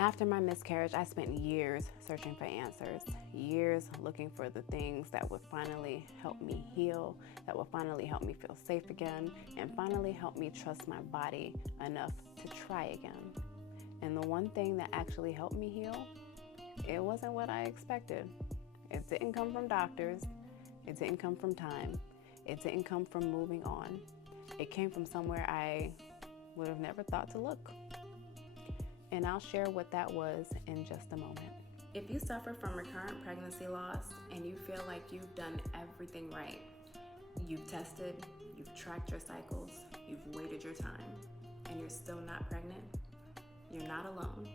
After my miscarriage, I spent years searching for answers, years looking for the things that would finally help me heal, that would finally help me feel safe again, and finally help me trust my body enough to try again. And the one thing that actually helped me heal, it wasn't what I expected. It didn't come from doctors, it didn't come from time, it didn't come from moving on. It came from somewhere I would have never thought to look. And I'll share what that was in just a moment. If you suffer from recurrent pregnancy loss and you feel like you've done everything right, you've tested, you've tracked your cycles, you've waited your time, and you're still not pregnant, you're not alone,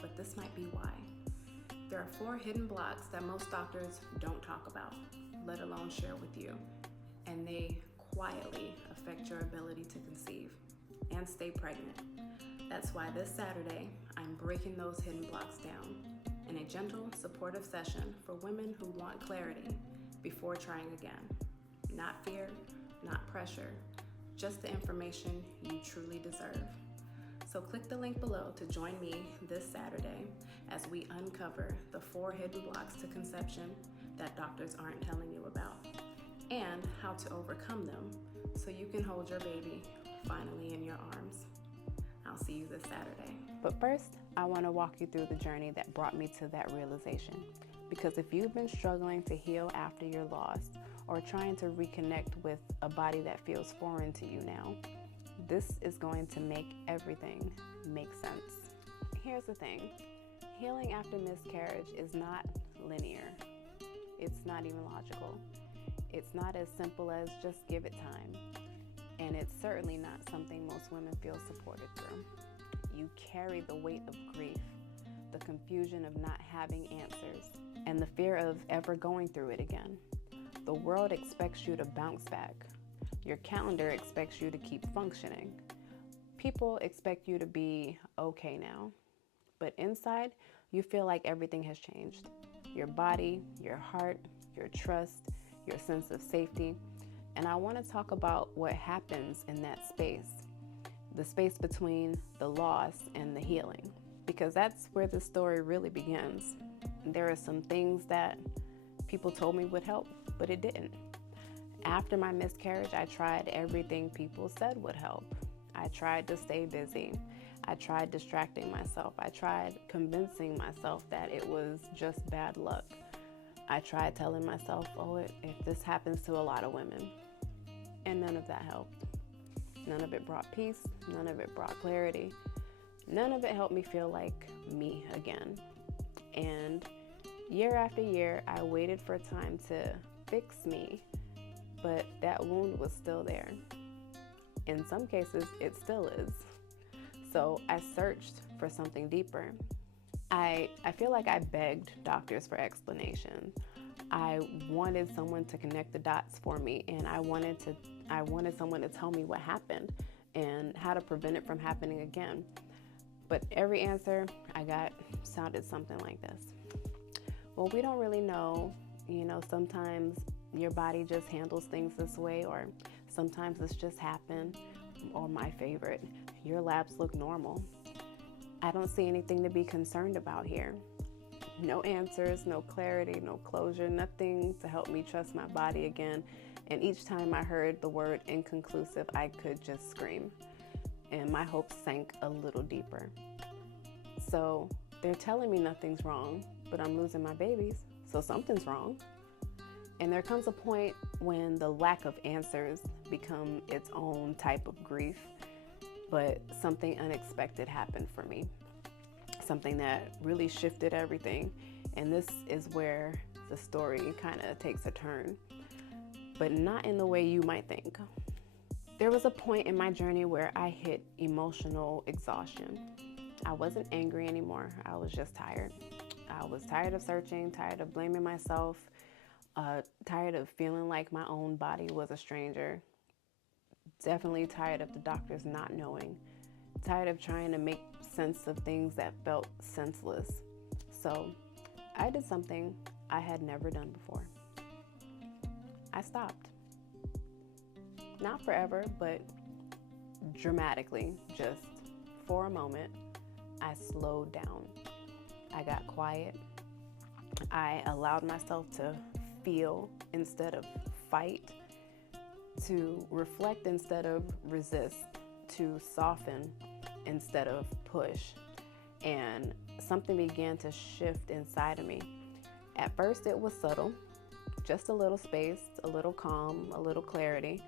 but this might be why. There are 4 hidden blocks that most doctors don't talk about, let alone share with you, and they quietly affect your ability to conceive and stay pregnant. That's why this Saturday, I'm breaking those hidden blocks down in a gentle, supportive session for women who want clarity before trying again. Not fear, not pressure, just the information you truly deserve. So click the link below to join me this Saturday as we uncover the 4 hidden blocks to conception that doctors aren't telling you about, and how to overcome them so you can hold your baby finally in your arms. I'll see you this Saturday. But first, I want to walk you through the journey that brought me to that realization. Because if you've been struggling to heal after your loss, or trying to reconnect with a body that feels foreign to you now, this is going to make everything make sense. Here's the thing, healing after miscarriage is not linear. It's not even logical. It's not as simple as just give it time. And it's certainly not something most women feel supported through. You carry the weight of grief, the confusion of not having answers, and the fear of ever going through it again. The world expects you to bounce back. Your calendar expects you to keep functioning. People expect you to be okay now. But inside, you feel like everything has changed. Your body, your heart, your trust, your sense of safety. And I want to talk about what happens in that space, the space between the loss and the healing, because that's where the story really begins. There are some things that people told me would help, but it didn't. After my miscarriage, I tried everything people said would help. I tried to stay busy. I tried distracting myself. I tried convincing myself that it was just bad luck. I tried telling myself, if this happens to a lot of women. And none of that helped. None of it brought peace. None of it brought clarity. None of it helped me feel like me again. And year after year, I waited for time to fix me, but that wound was still there. In some cases, it still is. So I searched for something deeper. I feel like I begged doctors for explanations. I wanted someone to connect the dots for me, and I wanted someone to tell me what happened and how to prevent it from happening again. But every answer I got sounded something like this. Well, we don't really know. Sometimes your body just handles things this way, or sometimes it's just happened. Or my favorite, your labs look normal. I don't see anything to be concerned about here. No answers, no clarity, no closure, nothing to help me trust my body again. And each time I heard the word inconclusive, I could just scream. And my hopes sank a little deeper. So they're telling me nothing's wrong, but I'm losing my babies, so something's wrong. And there comes a point when the lack of answers become its own type of grief. But something unexpected happened for me, something that really shifted everything. And this is where the story kind of takes a turn, but not in the way you might think. There was a point in my journey where I hit emotional exhaustion. I wasn't angry anymore. I was just tired. I was tired of searching, tired of blaming myself, tired of feeling like my own body was a stranger. Definitely tired of the doctors not knowing, tired of trying to make sense of things that felt senseless. So I did something I had never done before. I stopped. Not forever, but dramatically, just for a moment, I slowed down. I got quiet. I allowed myself to feel instead of fight, to reflect instead of resist, to soften instead of push. And something began to shift inside of me. At first, it was subtle, just a little space, a little calm, a little clarity.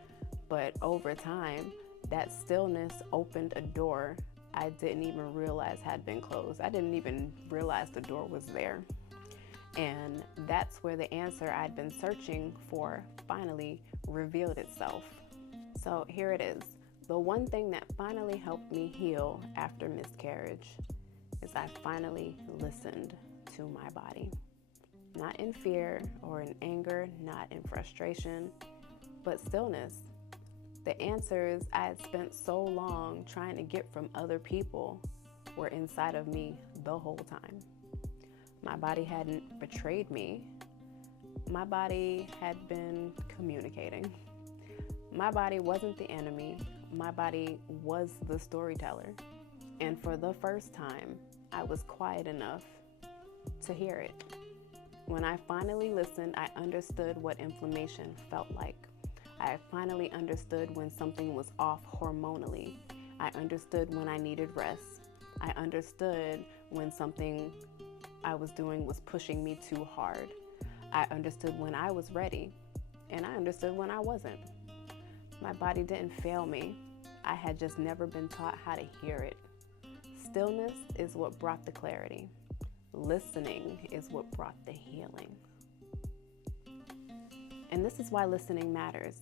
But over time, that stillness opened a door I didn't even realize had been closed. I didn't even realize the door was there. And that's where the answer I'd been searching for finally revealed itself. So here it is. The one thing that finally helped me heal after miscarriage is I finally listened to my body. Not in fear or in anger, not in frustration, but stillness. The answers I had spent so long trying to get from other people were inside of me the whole time. My body hadn't betrayed me. My body had been communicating. My body wasn't the enemy. My body was the storyteller. And for the first time, I was quiet enough to hear it. When I finally listened, I understood what inflammation felt like. I finally understood when something was off hormonally. I understood when I needed rest. I understood when something I was doing was pushing me too hard. I understood when I was ready, and I understood when I wasn't. My body didn't fail me. I had just never been taught how to hear it. Stillness is what brought the clarity. Listening is what brought the healing. And this is why listening matters.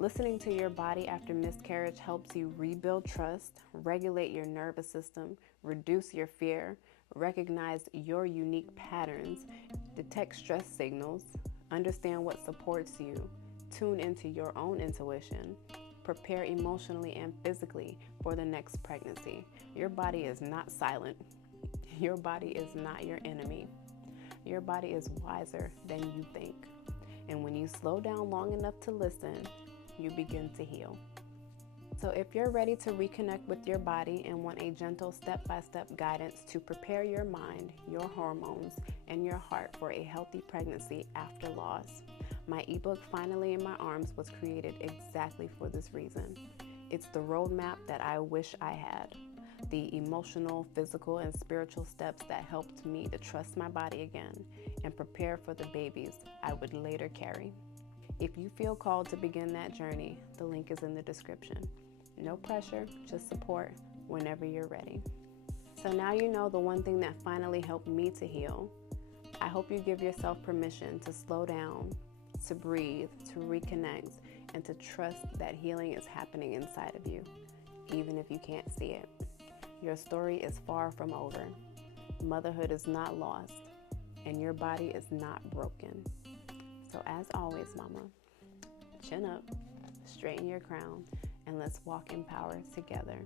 Listening to your body after miscarriage helps you rebuild trust, regulate your nervous system, reduce your fear, recognize your unique patterns, detect stress signals, understand what supports you, tune into your own intuition, prepare emotionally and physically for the next pregnancy. Your body is not silent. Your body is not your enemy. Your body is wiser than you think. And when you slow down long enough to listen, you begin to heal. So if you're ready to reconnect with your body and want a gentle step-by-step guidance to prepare your mind, your hormones, and your heart for a healthy pregnancy after loss, my ebook, Finally in My Arms, was created exactly for this reason. It's the roadmap that I wish I had. The emotional, physical, and spiritual steps that helped me to trust my body again and prepare for the babies I would later carry. If you feel called to begin that journey, the link is in the description. No pressure, just support whenever you're ready. So now you know the one thing that finally helped me to heal. I hope you give yourself permission to slow down, to breathe, to reconnect, and to trust that healing is happening inside of you, even if you can't see it. Your story is far from over. Motherhood is not lost, and your body is not broken. So as always, mama, chin up, straighten your crown, and let's walk in power together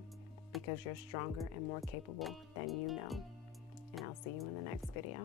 because you're stronger and more capable than you know. And I'll see you in the next video.